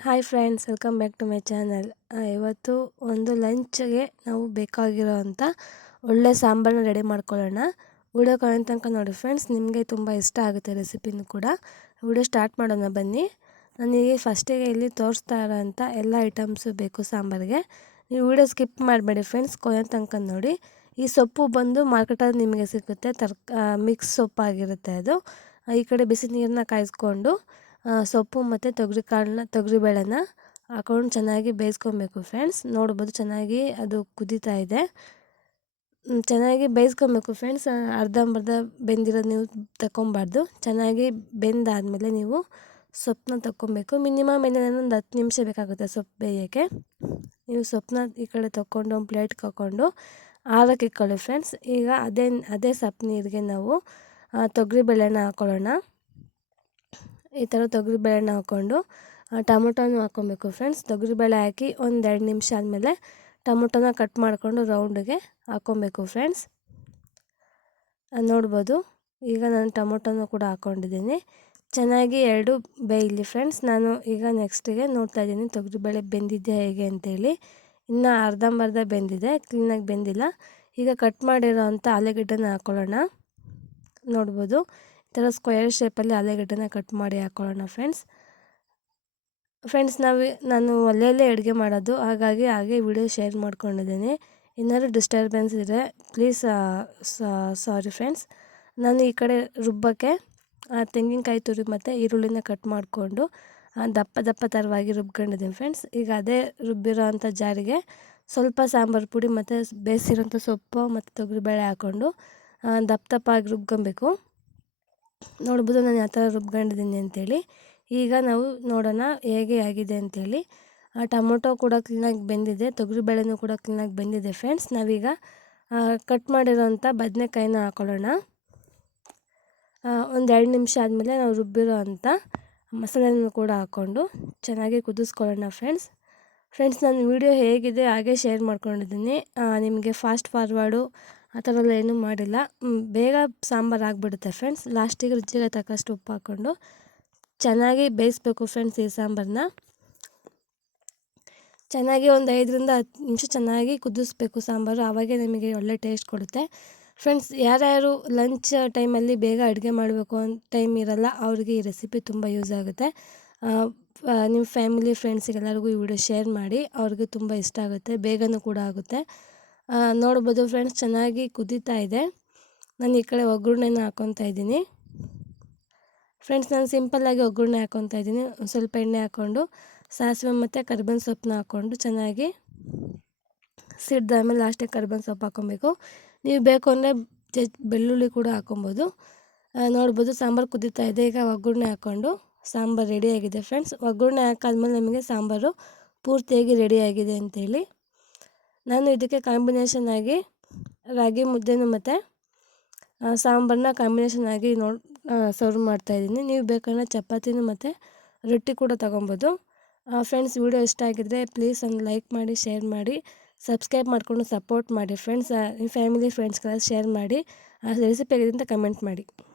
Hi friends, welcome back to my channel. ಇವತ್ತು ಒಂದು ಲಂಚ್ಗೆ ನಾವು ಬೇಕಾಗಿರೋವಂಥ ಒಳ್ಳೆ ಸಾಂಬಾರನ್ನ ರೆಡಿ ಮಾಡ್ಕೊಳ್ಳೋಣ. ವಿಡಿಯೋ ಕೊನೆ ತನಕ ನೋಡಿ ಫ್ರೆಂಡ್ಸ್, ನಿಮಗೆ ತುಂಬ ಇಷ್ಟ ಆಗುತ್ತೆ ರೆಸಿಪಿನೂ ಕೂಡ. ವಿಡಿಯೋ ಸ್ಟಾರ್ಟ್ ಮಾಡೋಣ ಬನ್ನಿ. ನನಗೆ ಫಸ್ಟಿಗೆ ಇಲ್ಲಿ ತೋರಿಸ್ತಾ ಇರೋಂಥ ಎಲ್ಲ ಐಟಮ್ಸು ಬೇಕು ಸಾಂಬಾರಿಗೆ. ನೀವು ವಿಡಿಯೋ ಸ್ಕಿಪ್ ಮಾಡಬೇಡಿ ಫ್ರೆಂಡ್ಸ್, ಕೊನೆ ತನಕ ನೋಡಿ. ಈ ಸೊಪ್ಪು ಬಂದು ಮಾರ್ಕೆಟಲ್ಲಿ ನಿಮಗೆ ಸಿಗುತ್ತೆ, ಮಿಕ್ಸ್ ಸೊಪ್ಪಾಗಿರುತ್ತೆ ಅದು. ಈ ಕಡೆ ಬಿಸಿ ನೀರನ್ನ ಕಾಯಿಸ್ಕೊಂಡು ಸೊಪ್ಪು ಮತ್ತು ತೊಗರಿಬೇಳೆನ ಹಾಕೊಂಡು ಚೆನ್ನಾಗಿ ಬೇಯಿಸ್ಕೊಬೇಕು ಫ್ರೆಂಡ್ಸ್. ನೋಡ್ಬೋದು ಚೆನ್ನಾಗಿ ಅದು ಕುದೀತಾ ಇದೆ. ಚೆನ್ನಾಗಿ ಬೇಯಿಸ್ಕೊಬೇಕು ಫ್ರೆಂಡ್ಸ್. ಅರ್ಧಂಬರ್ಧ ಬೆಂದಿರೋದು ನೀವು ತಗೊಬಾರ್ದು. ಚೆನ್ನಾಗಿ ಬೆಂದಾದಮೇಲೆ ನೀವು ಸೊಪ್ಪನ್ನ ತಗೊಬೇಕು. ಮಿನಿಮಮ್ ಏನೇನೋ ಒಂದು 10 ನಿಮಿಷ ಬೇಕಾಗುತ್ತೆ ಸೊಪ್ಪು ಬೇಯೋಕ್ಕೆ. ನೀವು ಸೊಪ್ಪನ್ನ ಈ ಕಡೆ ತಗೊಂಡು ಒಂದು ಪ್ಲೇಟ್ಗೆ ಹಾಕ್ಕೊಂಡು ಆರೋಕ್ಕೆ ಇಟ್ಕೊಳ್ಳಿ ಫ್ರೆಂಡ್ಸ್. ಈಗ ಅದೇ ಸೊಪ್ಪು ನೀರಿಗೆ ನಾವು ತೊಗರಿಬೇಳೆನ ಹಾಕ್ಕೊಳ್ಳೋಣ. ಈ ಥರ ತೊಗರಿಬೇಳೆನ ಹಾಕ್ಕೊಂಡು ಟೊಮೊಟೊನೂ ಹಾಕ್ಕೊಬೇಕು ಫ್ರೆಂಡ್ಸ್. ತೊಗರಿಬೇಳೆ ಹಾಕಿ ಒಂದು 2 ನಿಮಿಷ ಆದಮೇಲೆ ಟೊಮೊಟೊನ ಕಟ್ ಮಾಡಿಕೊಂಡು ರೌಂಡಿಗೆ ಹಾಕ್ಕೊಬೇಕು ಫ್ರೆಂಡ್ಸ್. ನೋಡ್ಬೋದು, ಈಗ ನಾನು ಟೊಮೊಟೊನೂ ಕೂಡ ಹಾಕ್ಕೊಂಡಿದ್ದೀನಿ. ಚೆನ್ನಾಗಿ ಎರಡು ಬೇಯಲಿ ಫ್ರೆಂಡ್ಸ್. ನಾನು ಈಗ ನೆಕ್ಸ್ಟಿಗೆ ನೋಡ್ತಾ ಇದ್ದೀನಿ ತೊಗರಿಬೇಳೆ ಬೆಂದಿದೆ ಹೇಗೆ ಅಂತೇಳಿ. ಇನ್ನು ಅರ್ಧಂಬರ್ಧ ಬೆಂದಿದೆ, ಕ್ಲೀನಾಗಿ ಬೆಂದಿಲ್ಲ. ಈಗ ಕಟ್ ಮಾಡಿರೋ ಅಂಥ ಆಲೂಗಡ್ಡೆನ ಹಾಕ್ಕೊಳ್ಳೋಣ. ನೋಡ್ಬೋದು, ಈ ಥರ ಸ್ಕ್ವೇರ್ ಶೇಪಲ್ಲಿ ಆಲೂಗಡ್ಡೆನ ಕಟ್ ಮಾಡಿ ಹಾಕ್ಕೊಳ್ಳೋಣ ಫ್ರೆಂಡ್ಸ್. ನಾನು ಒಲೆಯಲ್ಲೇ ಅಡುಗೆ ಮಾಡೋದು, ಹಾಗಾಗಿ ಹಾಗೆ ವಿಡಿಯೋ ಶೇರ್ ಮಾಡ್ಕೊಂಡಿದ್ದೀನಿ. ಏನಾದರೂ ಡಿಸ್ಟರ್ಬೆನ್ಸ್ ಇದ್ದರೆ ಪ್ಲೀಸ್ ಸಾರಿ ಫ್ರೆಂಡ್ಸ್. ನಾನು ಈ ಕಡೆ ರುಬ್ಬಕ್ಕೆ ತೆಂಗಿನಕಾಯಿ ತುರಿ ಮತ್ತು ಈರುಳ್ಳಿನ ಕಟ್ ಮಾಡಿಕೊಂಡು ದಪ್ಪ ಥರವಾಗಿ ರುಬ್ಕೊಂಡಿದ್ದೀನಿ ಫ್ರೆಂಡ್ಸ್. ಈಗ ಅದೇ ರುಬ್ಬಿರೋ ಅಂಥ ಜಾರಿಗೆ ಸ್ವಲ್ಪ ಸಾಂಬಾರು ಪುಡಿ ಮತ್ತು ಬೇಯಿಸಿರೋಂಥ ಸೊಪ್ಪು ಮತ್ತು ತೊಗರಿಬೇಳೆ ಹಾಕ್ಕೊಂಡು ದಪ್ಪಾಗಿ ರುಬ್ಕೊಬೇಕು. ನೋಡ್ಬೋದು ನಾನು ಯಾವ ಥರ ರುಬ್ಕೊಂಡಿದ್ದೀನಿ ಅಂತೇಳಿ. ಈಗ ನಾವು ನೋಡೋಣ ಹೇಗೆ ಆಗಿದೆ ಅಂತೇಳಿ. ಟೊಮೊಟೊ ಕೂಡ ಕ್ಲೀನಾಗಿ ಬೆಂದಿದೆ, ತೊಗರಿಬೇಳೆನೂ ಕೂಡ ಕ್ಲೀನಾಗಿ ಬೆಂದಿದೆ ಫ್ರೆಂಡ್ಸ್. ನಾವೀಗ ಕಟ್ ಮಾಡಿರೋಂಥ ಬದನೆಕಾಯಿನ ಹಾಕ್ಕೊಳ್ಳೋಣ. ಒಂದು 2 ನಿಮಿಷ ಆದಮೇಲೆ ನಾವು ರುಬ್ಬಿರೋ ಅಂಥ ಮಸಾಲೆನೂ ಕೂಡ ಹಾಕ್ಕೊಂಡು ಚೆನ್ನಾಗಿ ಕುದಿಸ್ಕೊಳ್ಳೋಣ ಫ್ರೆಂಡ್ಸ್. ನಾನು ವಿಡಿಯೋ ಹೇಗಿದೆ ಹಾಗೆ ಶೇರ್ ಮಾಡ್ಕೊಂಡಿದ್ದೀನಿ. ನಿಮಗೆ ಫಾಸ್ಟ್ ಫಾರ್ವರ್ಡು ಆ ಥರ ಎಲ್ಲ ಏನೂ ಮಾಡಿಲ್ಲ. ಬೇಗ ಸಾಂಬಾರು ಆಗಿಬಿಡುತ್ತೆ ಫ್ರೆಂಡ್ಸ್. ಲಾಸ್ಟಿಗೆ ರುಚಿಗೆ ತಕ್ಕಷ್ಟು ಉಪ್ಪು ಹಾಕ್ಕೊಂಡು ಚೆನ್ನಾಗಿ ಬೇಯಿಸ್ಬೇಕು ಫ್ರೆಂಡ್ಸ್. ಈ ಸಾಂಬಾರನ್ನ ಚೆನ್ನಾಗಿ ಒಂದು 5ರಿಂದ 10 ನಿಮಿಷ ಚೆನ್ನಾಗಿ ಕುದಿಸ್ಬೇಕು ಸಾಂಬಾರು. ಆವಾಗೇ ನಮಗೆ ಒಳ್ಳೆ ಟೇಸ್ಟ್ ಕೊಡುತ್ತೆ ಫ್ರೆಂಡ್ಸ್. ಯಾರ್ಯಾರು ಲಂಚ್ ಟೈಮಲ್ಲಿ ಬೇಗ ಅಡುಗೆ ಮಾಡಬೇಕು ಅಂತ ಟೈಮ್ ಇರೋಲ್ಲ, ಅವ್ರಿಗೆ ಈ ರೆಸಿಪಿ ತುಂಬ ಯೂಸ್ ಆಗುತ್ತೆ. ನಿಮ್ಮ ಫ್ಯಾಮಿಲಿ ಫ್ರೆಂಡ್ಸಿಗೆಲ್ಲರಿಗೂ ಈ ವಿಡಿಯೋ ಶೇರ್ ಮಾಡಿ, ಅವ್ರಿಗೆ ತುಂಬ ಇಷ್ಟ ಆಗುತ್ತೆ, ಬೇಗನೂ ಕೂಡ ಆಗುತ್ತೆ. ನೋಡ್ಬೋದು ಫ್ರೆಂಡ್ಸ್, ಚೆನ್ನಾಗಿ ಕುದೀತಾ ಇದೆ. ನಾನು ಈ ಕಡೆ ಒಗ್ಗರಣೆನ ಹಾಕ್ಕೊತಾ ಇದ್ದೀನಿ ಫ್ರೆಂಡ್ಸ್. ನಾನು ಸಿಂಪಲ್ಲಾಗಿ ಒಗ್ಗರಣೆ ಹಾಕ್ಕೊತಾ ಇದ್ದೀನಿ. ಸ್ವಲ್ಪ ಎಣ್ಣೆ ಹಾಕ್ಕೊಂಡು ಸಾಸಿವೆ ಮತ್ತು ಕರಿಬೇವಿನ ಸೊಪ್ಪನ್ನ ಹಾಕ್ಕೊಂಡು ಚೆನ್ನಾಗಿ ಸಿಡ್ದಾದ್ಮೇಲೆ ಲಾಸ್ಟಿಗೆ ಕರಿಬೇವಿನ ಸೊಪ್ಪು ಹಾಕ್ಕೊಬೇಕು. ನೀವು ಬೇಕು ಅಂದರೆ ಬೆಳ್ಳುಳ್ಳಿ ಕೂಡ ಹಾಕ್ಕೊಬೋದು. ನೋಡ್ಬೋದು ಸಾಂಬಾರು ಕುದೀತಾ ಇದೆ. ಈಗ ಒಗ್ಗರಣೆ ಹಾಕ್ಕೊಂಡು ಸಾಂಬಾರು ರೆಡಿಯಾಗಿದೆ ಫ್ರೆಂಡ್ಸ್. ಒಗ್ಗರಣೆ ಹಾಕಾದ್ಮೇಲೆ ನಮಗೆ ಸಾಂಬಾರು ಪೂರ್ತಿಯಾಗಿ ರೆಡಿಯಾಗಿದೆ ಅಂತೇಳಿ. ನಾನು ಇದಕ್ಕೆ ಕಾಂಬಿನೇಷನ್ ಆಗಿ ರಾಗಿ ಮುದ್ದೆನೂ ಮತ್ತು ಸಾಂಬಾರನ್ನ ಕಾಂಬಿನೇಷನ್ ಆಗಿ ಸರ್ವ್ ಮಾಡ್ತಾಯಿದ್ದೀನಿ. ನೀವು ಬೇಕಂದರೆ ಚಪಾತಿನೂ ಮತ್ತು ರೊಟ್ಟಿ ಕೂಡ ತೊಗೊಬೋದು ಫ್ರೆಂಡ್ಸ್. ವಿಡಿಯೋ ಇಷ್ಟ ಆಗಿದ್ದರೆ ಪ್ಲೀಸ್ ಒಂದು ಲೈಕ್ ಮಾಡಿ, ಶೇರ್ ಮಾಡಿ, ಸಬ್ಸ್ಕ್ರೈಬ್ ಮಾಡಿಕೊಂಡು ಸಪೋರ್ಟ್ ಮಾಡಿ ಫ್ರೆಂಡ್ಸ್. ನಿಮ್ಮ ಫ್ಯಾಮಿಲಿ ಫ್ರೆಂಡ್ಸ್ಗೆಲ್ಲ ಶೇರ್ ಮಾಡಿ. ರೆಸಿಪಿ ಆಗಿದೆ ಅಂತ ಕಮೆಂಟ್ ಮಾಡಿ.